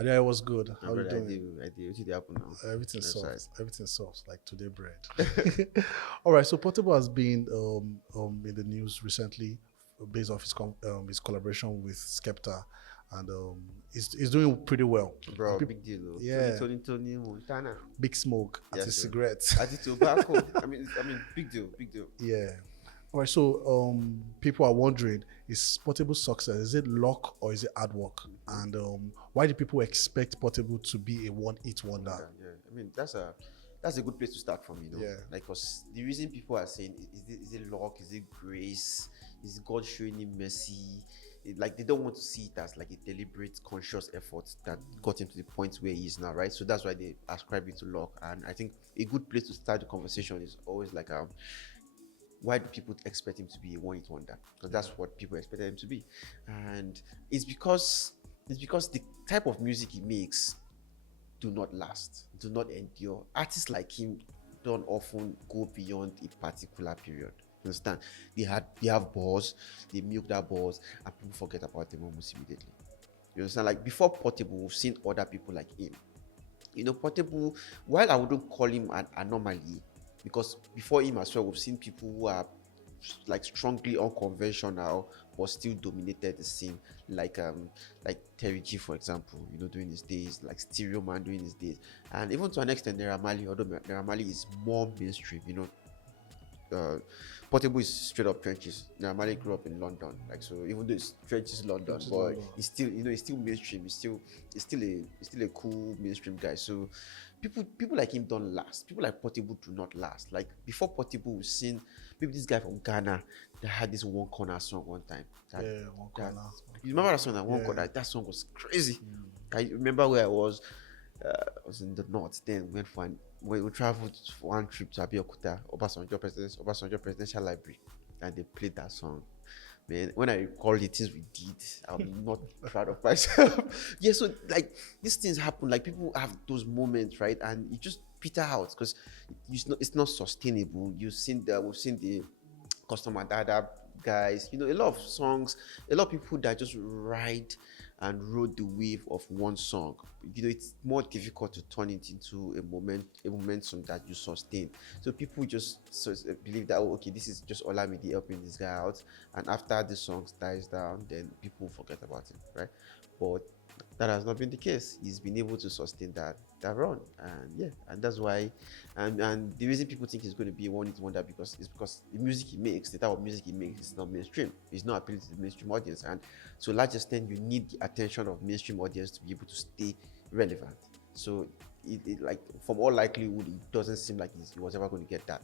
Adeayo was good. My How you brother, doing? I did. What did happen now? Everything That's right. soft. Everything soft, like today bread. All right. So Portable has been in the news recently, based off his collaboration with Skepta, and he's doing pretty well. And Bro, people, big deal. Though. Tony, yeah, Tony, Tony, Montana. big smoke at Yes, his sir. cigarettes. I did tobacco. I mean, big deal, big deal. Yeah. All right. So people are wondering: is Portable success? Is it luck or is it hard work? And why do people expect Portable to be a one-hit wonder? Yeah. I mean, that's a good place to start from, you know. Yeah. Like, cause the reason people are saying is it luck, is it grace, is God showing him mercy? Like they don't want to see it as like a deliberate, conscious effort that got him to the point where he is now, right? So that's why they ascribe it to luck. And I think a good place to start the conversation is always like why do people expect him to be a one-hit wonder? Because that's what people expected him to be, and it's because the type of music he makes do not last, do not endure. Artists like him don't often go beyond a particular period. You understand? They have balls, they milk that balls, and people forget about them almost immediately. You understand? Like before Portable, we've seen other people like him. You know, Portable, while I wouldn't call him an anomaly, because before him as well, we've seen people who are like strongly unconventional but still dominated the scene, like Terry G, for example, you know, during his days, like Stereo Man during his days, and even to an extent Naira Marley, although Naira Marley is more mainstream, you know. Portable is straight up trenches. Naira Marley grew up in London, like, so even though it's trenches London, Trenches but London. it's still, you know, it's still mainstream. It's still a cool mainstream guy. So people like him don't last. People like Portable do not last. Like before Portable, we've seen maybe this guy from Ghana that had this One Corner song one time. Yeah, one That, corner. you remember that song? That One Yeah. Corner. That song was crazy. I remember where I was. I was in the north then. We traveled for one trip to Abeokuta, Obasanjo Presidential Library, and they played that song. Man, when I recall the things we did, I'm not proud of myself. Yeah, so like these things happen. Like people have those moments, right? And you just peter out because it's not sustainable. We've seen the customer data guys, you know, a lot of songs, a lot of people that just ride and rode the wave of one song. You know, it's more difficult to turn it into a momentum that you sustain. So people just believe that, oh, okay, this is just Olamide helping this guy out, and after the song dies down, then people forget about it, right? But that has not been the case. He's been able to sustain that run, and yeah, and that's why, and the reason people think he's going to be a one-hit wonder because the music he makes, the type of music he makes, is not mainstream. It's not appealing to the mainstream audience, and to a large extent, you need the attention of mainstream audience to be able to stay relevant. So, like from all likelihood, it doesn't seem like he was ever going to get that,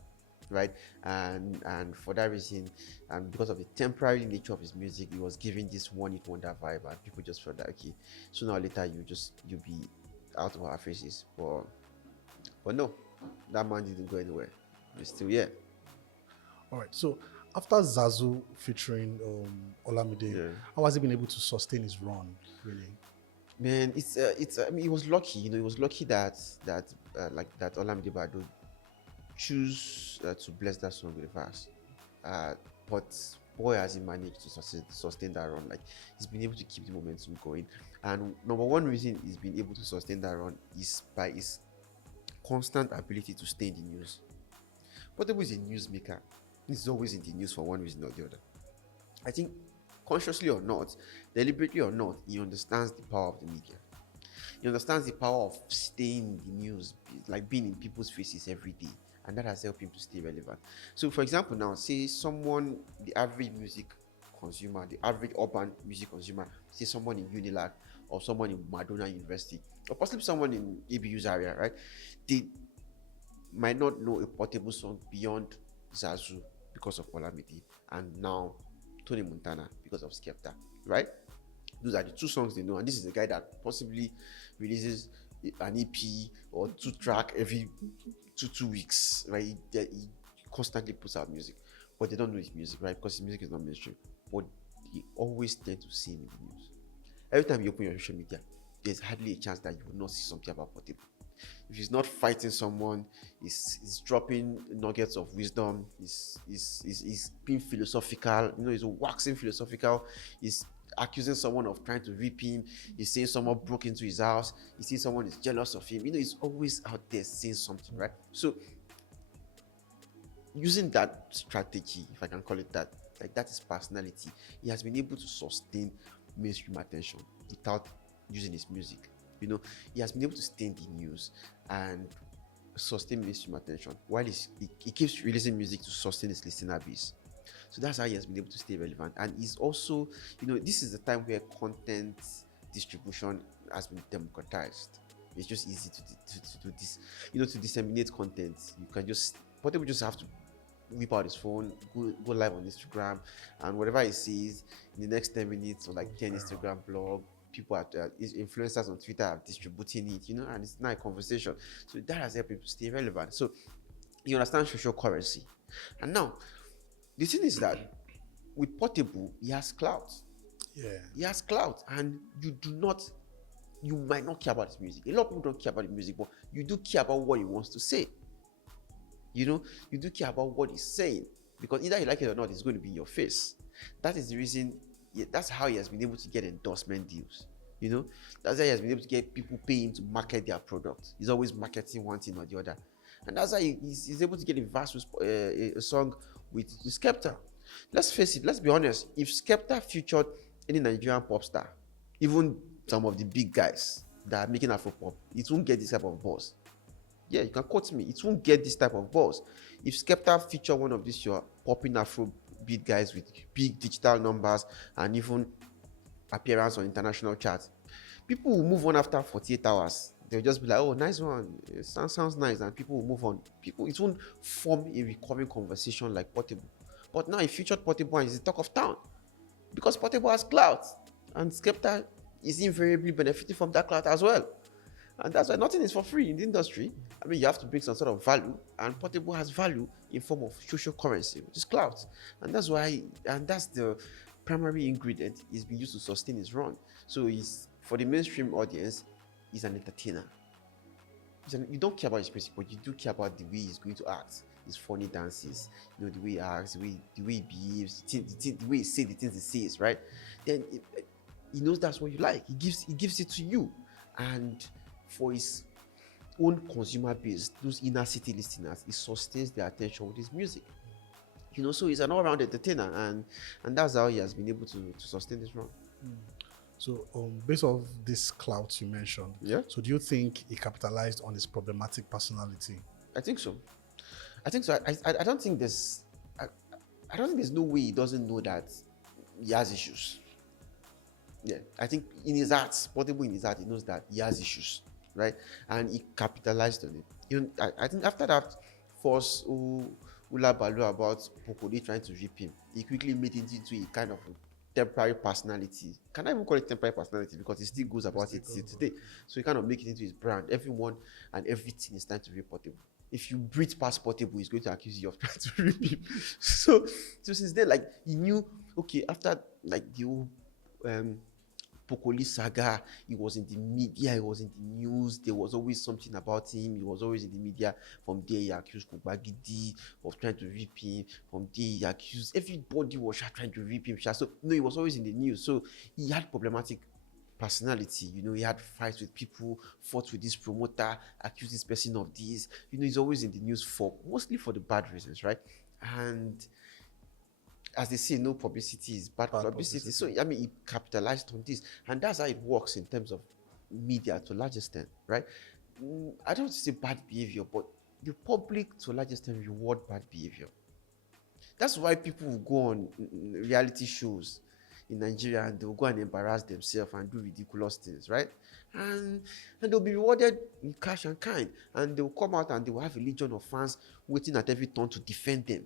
right? And for that reason, and because of the temporary nature of his music, he was giving this one-hit wonder vibe, and people just felt that, okay, sooner or later you'll be out of our faces. But no, that man didn't go anywhere. He's still here. All right. So after Zazu featuring Olamide, Yeah. how has he been able to sustain his run? Really? Man, I mean, he was lucky. You know, he was lucky that Olamide Bado choose to bless that song with a verse. But boy, has he managed to sustain that run. Like he's been able to keep the momentum going. And number one reason he's been able to sustain that run is by his constant ability to stay in the news. Portable is a newsmaker. He's always in the news for one reason or the other. I think consciously or not, deliberately or not, he understands the power of the media. He understands the power of staying in the news, like being in people's faces every day, and that has helped him to stay relevant. So, for example, now, say someone, the average music consumer, the average urban music consumer, say someone in Unilag or someone in Madonna University, or possibly someone in ABU's area, right? They might not know a Portable song beyond Zazu because of Olamide, and now Tony Montana because of Skepta, right? Those are the two songs they know, and this is a guy that possibly releases an EP or two track every two weeks, right? He constantly puts out music, but they don't know his music, right? Because his music is not mainstream. But you always tend to see him in the news. Every time you open your social media, there's hardly a chance that you will not see something about Portable. If he's not fighting someone, he's dropping nuggets of wisdom, he's being philosophical, you know, he's waxing philosophical, he's accusing someone of trying to rape him. He's saying someone broke into his house. He's saying someone is jealous of him. He's always out there saying something, right? So using that strategy, if I can call it that, like that is personality. He has been able to sustain mainstream attention without using his music. He has been able to stay in the news and sustain mainstream attention while he keeps releasing music to sustain his listener base. So that's how he has been able to stay relevant. And he's also, this is the time where content distribution has been democratized. It's just easy to do this, to disseminate content. You can just, Portable just have to whip out his phone, go live on Instagram, and whatever he sees in the next 10 minutes or like 10 Instagram blog, people are influencers on Twitter are distributing it, and it's not a conversation. So that has helped people stay relevant. So you understand social currency. And now the thing is that with Portable, he has clout. Yeah. He has clout, and you might not care about his music. A lot of people don't care about his music, but you do care about what he wants to say. You do care about what he's saying, because either you like it or not, it's going to be in your face. That is the reason. That's how he has been able to get endorsement deals. That's how he has been able to get people paying to market their product. He's always marketing one thing or the other, and that's how he's able to get a song with Skepta. Let's face it. Let's be honest. If Skepta featured any Nigerian pop star, even some of the big guys that are making Afro pop, it won't get this type of buzz. Yeah, you can quote me. It won't get this type of buzz. If Skepta featured one of these your popping Afro beat guys with big digital numbers and even appearance on international charts, people will move on after 48 hours. They'll just be like, oh, nice one. It sounds nice. And people will move on. It won't form a recurring conversation like Portable. But now he featured Portable and he's the talk of town. Because Portable has clout. And Skepta is invariably benefiting from that clout as well. And that's why nothing is for free in the industry. I mean, you have to bring some sort of value, and Portable has value in form of social currency, which is clout. And that's the primary ingredient is being used to sustain his run. So for the mainstream audience, he's an entertainer. You don't care about his music, but you do care about the way he's going to act. His funny dances, the way he acts, the way he behaves, the way he says the things he says, right? Then he knows that's what you like. He gives it to you. And for his own consumer base, those inner city listeners, he sustains their attention with his music. So he's an all-round entertainer, and that's how he has been able to sustain this run. So based off this clout you mentioned, yeah. So do you think he capitalized on his problematic personality? I think so. I don't think there's no way he doesn't know that he has issues. Yeah, I think Portable in his heart, he knows that he has issues, right? And he capitalized on it. I think after that force Ula Balu about Pokoli trying to rip him, he quickly made it into a kind of temporary personality. Can I even call it temporary personality? Because he still goes about it till today. So he kind of make it into his brand. Everyone and everything is trying to rip Portable. If you breathe past Portable, he's going to accuse you of trying to rip him. So since then, like, he knew, okay, after like the whole Pokoli saga, he was in the media, he was in the news, there was always something about him, he was always in the media. From there he accused Kugbagidi of trying to rip him, from there he accused everybody was trying to rip him. So no, he was always in the news. So he had problematic personality, he had fights with people, fought with this promoter, accused this person of this. He's always in the news mostly for the bad reasons, right? And as they say, no publicity is bad publicity. So, I mean, he capitalized on this. And that's how it works in terms of media to a large extent, right? I don't say bad behavior, but the public to a large extent reward bad behavior. That's why people will go on reality shows in Nigeria and they'll go and embarrass themselves and do ridiculous things, right? And they'll be rewarded in cash and kind. And they'll come out and they will have a legion of fans waiting at every turn to defend them.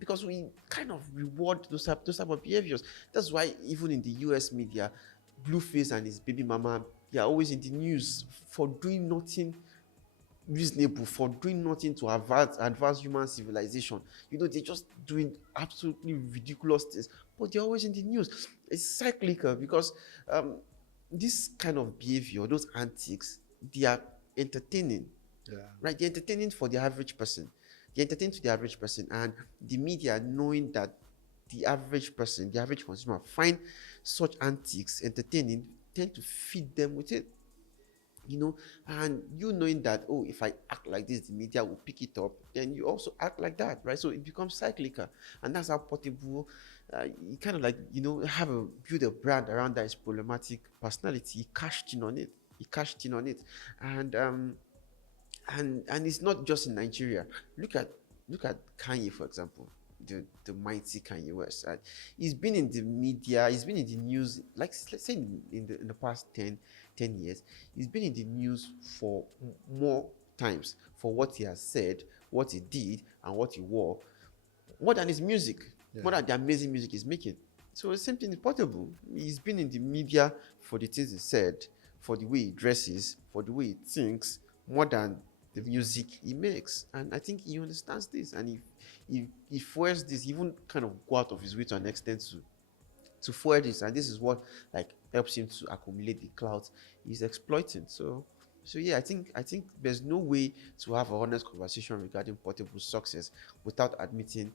Because we kind of reward those type of behaviors. That's why even in the US media, Blueface and his baby mama, they are always in the news for doing nothing reasonable, for doing nothing to advance human civilization. They're just doing absolutely ridiculous things, but they're always in the news. It's cyclical because this kind of behavior, those antics, they are entertaining. Yeah. Right? They're entertaining for the average person. They entertain to the average person, and the media, knowing that the average person, the average consumer, find such antics entertaining, tend to feed them with it. And you knowing that, oh, if I act like this, the media will pick it up, then you also act like that, right? So it becomes cyclical, and that's how Portable, you kind of like, have a build a brand around that is problematic personality. He cashed in on it. And it's not just in Nigeria. Look at Kanye, for example, the mighty Kanye West. Right? He's been in the media, he's been in the news, like let's say in the past 10 years. He's been in the news for more times for what he has said, what he did, and what he wore, more than his music, more than the amazing music he's making. So the same thing is Portable. He's been in the media for the things he said, for the way he dresses, for the way he thinks, more than the music he makes. And I think he understands this, and he fuels this, he even kind of go out of his way to an extent to fuel this, and this is what like helps him to accumulate the clout he's exploiting. So yeah, I think there's no way to have a honest conversation regarding Portable's success without admitting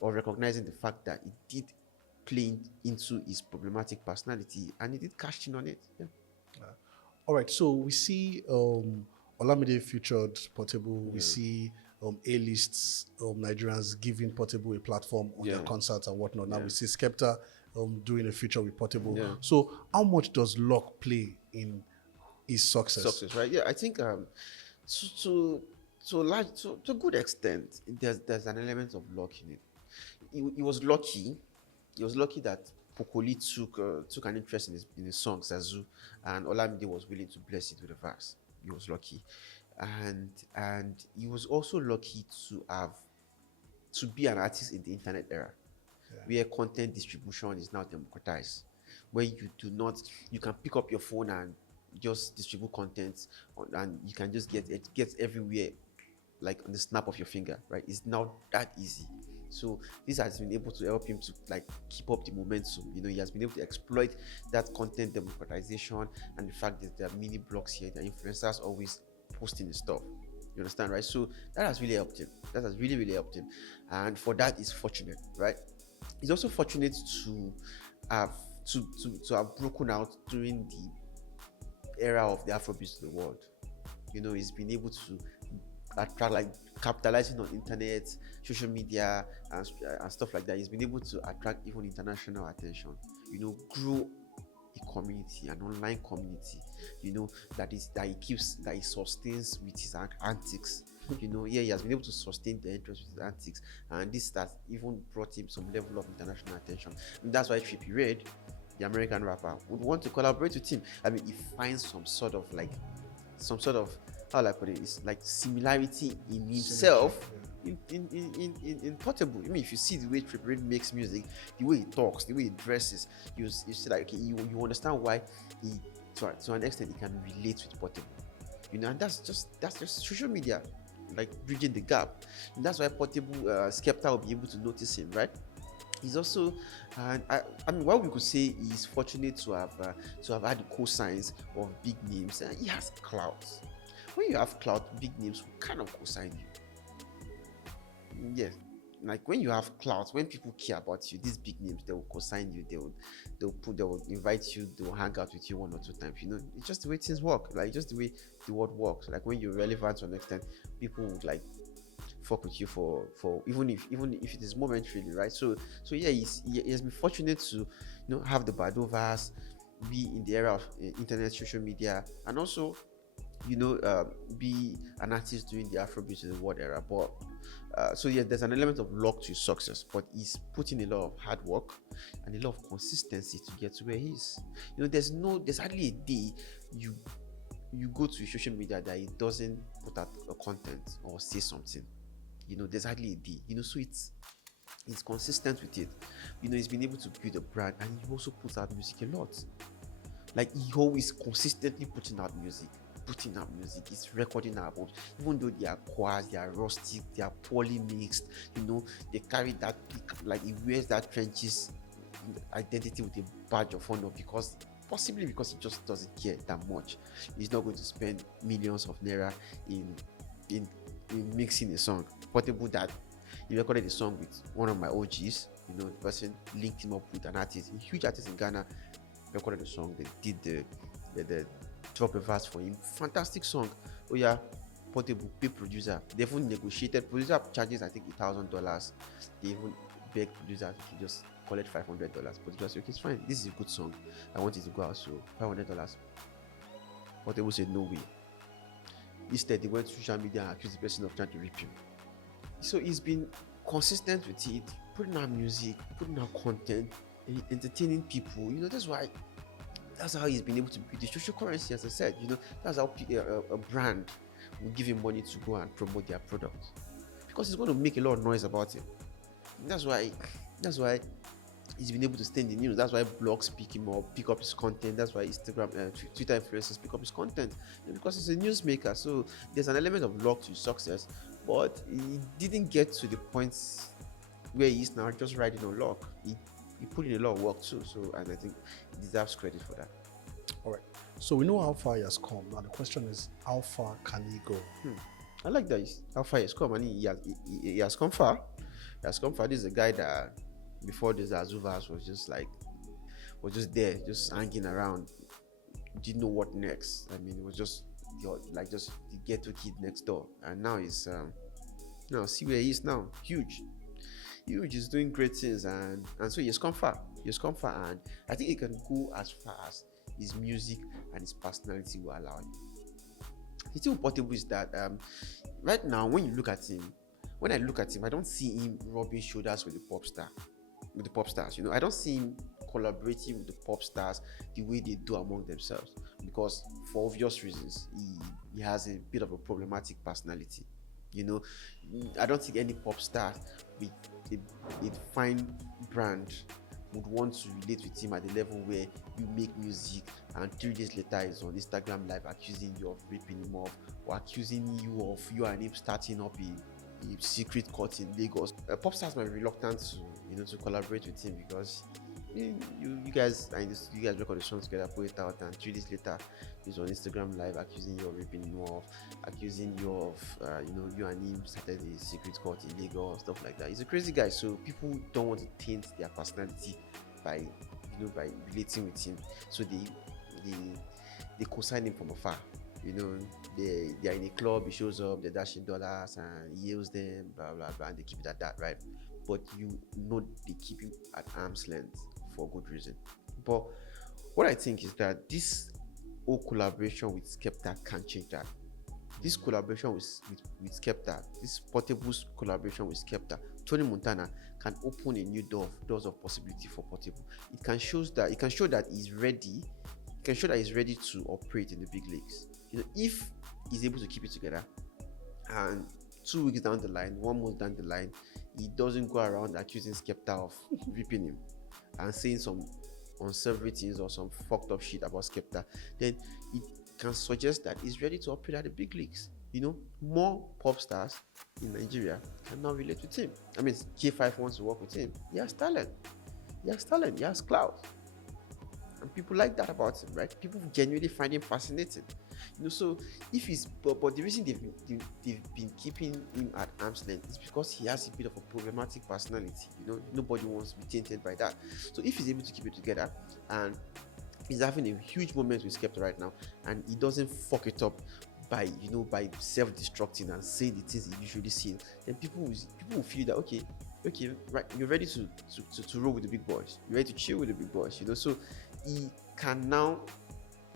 or recognizing the fact that it did play into his problematic personality, and he did cash in on it. Yeah. All right, so we see Olamide featured Portable. We see A-lists Nigerians giving Portable a platform on their concerts and whatnot. Now we see Skepta doing a feature with Portable. Yeah. So how much does luck play in his success? Right? Yeah, I think to a good extent, there's an element of luck in it. He was lucky. He was lucky that Pokoli took an interest in his song Zazu, and Olamide was willing to bless it with a verse. He was lucky, and he was also lucky to be an artist in the internet era, where content distribution is now democratized, where you can pick up your phone and just distribute content, and you can just get everywhere, like on the snap of your finger, right? It's now that easy. So this has been able to help him to like keep up the momentum. He has been able to exploit that content democratization and the fact that there are mini blogs here, the influencers always posting the stuff. You understand, right? So that has really helped him. That has really, really helped him. And for that, he's fortunate, right? He's also fortunate to have broken out during the era of the Afrobeats to the world. He's been able to attract, like capitalizing on internet, social media, and stuff like that. He's been able to attract even international attention. Grow a community, an online community. That he sustains with his antics. He has been able to sustain the interest with his antics, and this has even brought him some level of international attention. And that's why Trippie Redd, the American rapper, would want to collaborate with him. I mean, he finds some sort of how will I put it? It's like similarity in himself in Portable. I mean, if you see the way Trippie Redd makes music, the way he talks, the way he dresses, you see like you understand why he, to an extent, he can relate with Portable. And that's just social media, like bridging the gap. And that's why Portable, Skepta will be able to notice him, right? He's also, I mean, what we could say is fortunate to have had the cosigns of big names. He has clout. When you have clout, big names will kind of cosign you. Yeah, like when you have clout, when people care about you, these big names, they will cosign you. They will invite you. They will hang out with you one or two times. It's just the way things work. Like just the way the world works. Like when you're relevant to an extent, people would like fuck with you for even if it is momentarily, right? So yeah, he has been fortunate to have the Badovas, be in the era of internet, social media, and also be an artist during the Afrobeat to the world era. But so yeah, there's an element of luck to his success, but he's putting a lot of hard work and a lot of consistency to get to where he is. There's hardly a day you go to social media that he doesn't put out a content or say something. There's hardly a day. So it's consistent with it. He's been able to build a brand, and he also puts out music a lot. Like he always consistently putting out music. He's recording albums, even though they are coarse, they are rustic, they are poorly mixed. They carry that, like he wears that trenches identity with a badge of honor, possibly because he just doesn't care that much. He's not going to spend millions of naira in mixing a song. Portable, that he recorded a song with one of my OGs, The person linked him up with an artist, a huge artist in Ghana, recorded the song. They did the drop a verse for him. Fantastic song. Oh yeah, Portable pay producer. They even negotiated. Producer charges I think $1,000. They even begged producer to just collect $500. Producer said, okay, it's fine. This is a good song. I want it to go out. So $500. Portable said no way. Instead, they went to social media and accused the person of trying to rip him. So he's been consistent with it, putting out music, putting out content, entertaining people. That's how he's been able to build the social currency. As I said, that's how a brand will give him money to go and promote their product, because he's going to make a lot of noise about it. That's why he's been able to stay in the news. That's why blogs pick him up, pick up his content. That's why Instagram, Twitter influencers pick up his content, because he's a newsmaker. So there's an element of luck to his success, but he didn't get to the point where he is now just riding on luck. He put in a lot of work too. So, and I think he deserves credit for that. All right. So we know how far he has come. Now the question is, how far can he go? I like that. How far he has come, and he has come far. He has come far. This is a guy that before this Azuvas was just there, just hanging around, didn't know what next. I mean, it was just the ghetto kid next door, and now he's see where he is now. Huge, he's doing great things, and so he's come far, and I think he can go as far as his music and his personality will allow him. The thing with Portable is that right now, when I look at him, I don't see him rubbing shoulders with the pop stars. I don't see him collaborating with the pop stars the way they do among themselves, because for obvious reasons, he has a bit of a problematic personality. I don't think any pop star with a fine brand would want to relate with him at the level where you make music and 3 days later he's on Instagram live accusing you of raping him off, or accusing you and him starting up a secret court in Lagos. Pop stars might be reluctant to collaborate with him, because you guys record the song together, put it out, and 3 days later he's on Instagram live accusing you of raping him off, accusing you of you and him started a secret court in Lagos, stuff like that. He's a crazy guy, so people don't want to taint their personality by relating with him, so they co-sign him from afar. They are in a club, he shows up, they're dashing dollars, and he hails them, blah blah blah, and they keep it at that, right? But they keep you at arm's length for good reason. But what I think is that this whole collaboration with Skepta can change that. This collaboration with Skepta, this Portable's collaboration with Skepta, Tony Montana, can open a new doors of possibility for Portable. It can show that he's ready. It can show that he's ready to operate in the big leagues. If he's able to keep it together, and 2 weeks down the line, 1 month down the line, he doesn't go around accusing Skepta of ripping him and saying some unsavory things or some fucked up shit about Skepta, then it can suggest that he's ready to operate at the big leagues. More pop stars in Nigeria can now relate with him. I mean, J5 wants to work with him. He has talent. He has clout. And people like that about him, right? People genuinely find him fascinating. So if he's, but the reason they've been keeping him at arm's length is because he has a bit of a problematic personality. Nobody wants to be tainted by that. So if he's able to keep it together, and he's having a huge moment with Skepta right now, and he doesn't fuck it up by self-destructing and saying the things he usually say, then people will feel that okay, right, you're ready to roll with the big boys, you're ready to chill with the big boys, so he can now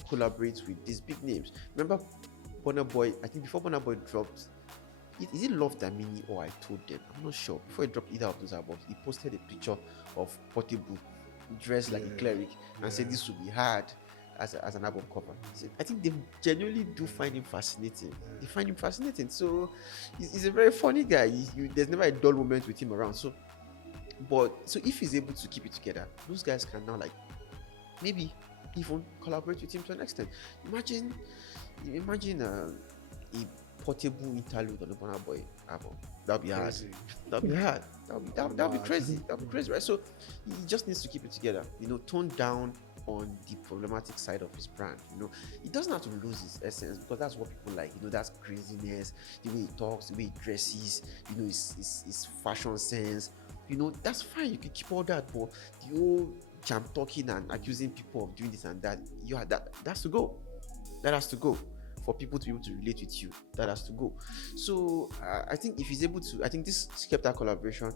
collaborate with these big names. Remember Burna Boy, I think before Burna Boy dropped, is it Love Damini or I Told Them? I'm not sure. Before he dropped either of those albums, he posted a picture of Portable dressed like a cleric and said this would be hard as an album cover. I think they genuinely do find him fascinating. They find him fascinating. So he's a very funny guy. There's never a dull moment with him around. So if he's able to keep it together, those guys can now maybe even collaborate with him to an extent. Imagine a Portable interlude on the Burna Boy album. That'd be hard. That'd be hard. That'd be crazy. That'd be crazy, right? So he just needs to keep it together. Tone down on the problematic side of his brand. He doesn't have to lose his essence, because that's what people like. That's craziness, the way he talks, the way he dresses, his fashion sense, That's fine. You can keep all that, but the whole jam talking and accusing people of doing this and that, that's to go. That has to go for people to be able to relate with you. That has to go. So I think if he's able to, I think this Skepta collaboration,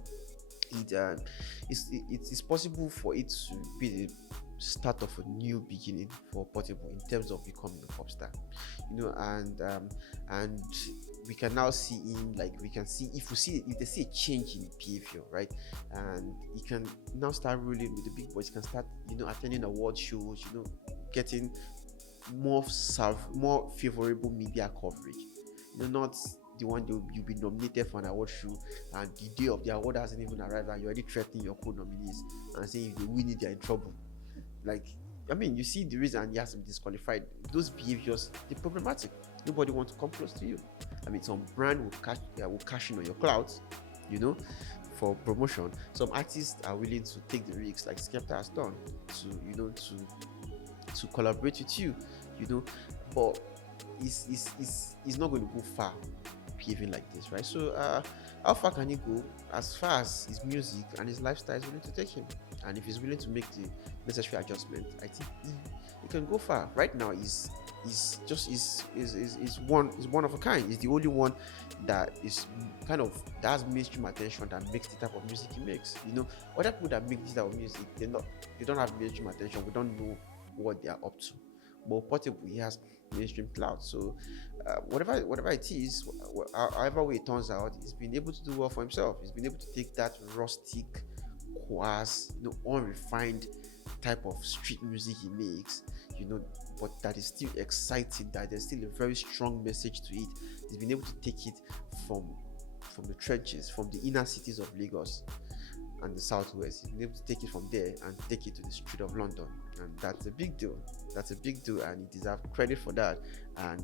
it's possible for it to be the start of a new beginning for Portable in terms of becoming a pop star. And we can now see in, like, we can see if they see a change in behavior, right? And he can now start rolling with the big boys. He can start attending award shows, getting more favorable media coverage. Not the one you'll be nominated for an award show, and the day of the award hasn't even arrived, and you're already threatening your co-nominees and saying if they win it, they're in trouble. Like, I mean, you see the reason he has to be disqualified. Those behaviors, they're problematic. Nobody wants to come close to you. I mean, some brand will cash in on your clouds, for promotion. Some artists are willing to take the risks, like Skepta has done, to collaborate with you, but it's not going to go far behaving like this, right? So how far can he go? As far as his music and his lifestyle is willing to take him, and if he's willing to make the necessary adjustment, I think he can go far. Right now, he's one of a kind. He's the only one that is that has mainstream attention, that makes the type of music he makes. Other people that make this type of music, they don't have mainstream attention. We don't know what they are up to. But Portable, he has mainstream cloud. So whatever it is, however way it turns out, he's been able to do well for himself. He's been able to take that rustic, coarse, unrefined type of street music he makes, but that is still exciting, that there's still a very strong message to it. He's been able to take it from the trenches, from the inner cities of Lagos and the southwest. He's been able to take it from there and take it to the street of London, and that's a big deal. And he deserves credit for that. And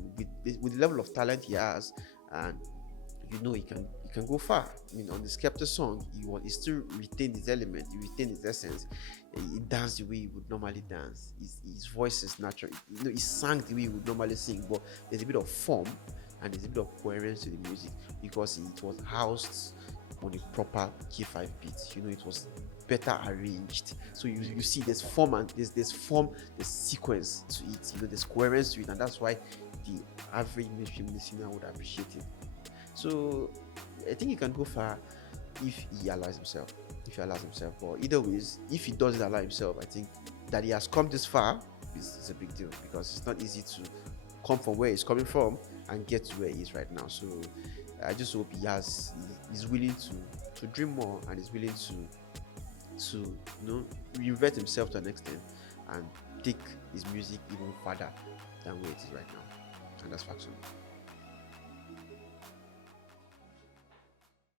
with the level of talent he has, and he can go far. I mean, on the Skepta song, he still retained his element, he retained his essence. He danced the way he would normally dance. His voice is natural. He sang the way he would normally sing, but there's a bit of form and there's a bit of coherence to the music because it was housed on a proper K5 beat. It was better arranged. So you see there's form and there's sequence to it. There's coherence to it, and that's why the average mainstream listener would appreciate it. So I think he can go far if he allows himself. But either ways, if he doesn't allow himself, I think that he has come this far is a big deal, because it's not easy to come from where he's coming from and get to where he is right now. So I just hope he's willing to dream more, and is willing to reinvent himself to an extent and take his music even further than where it is right now. And that's factual.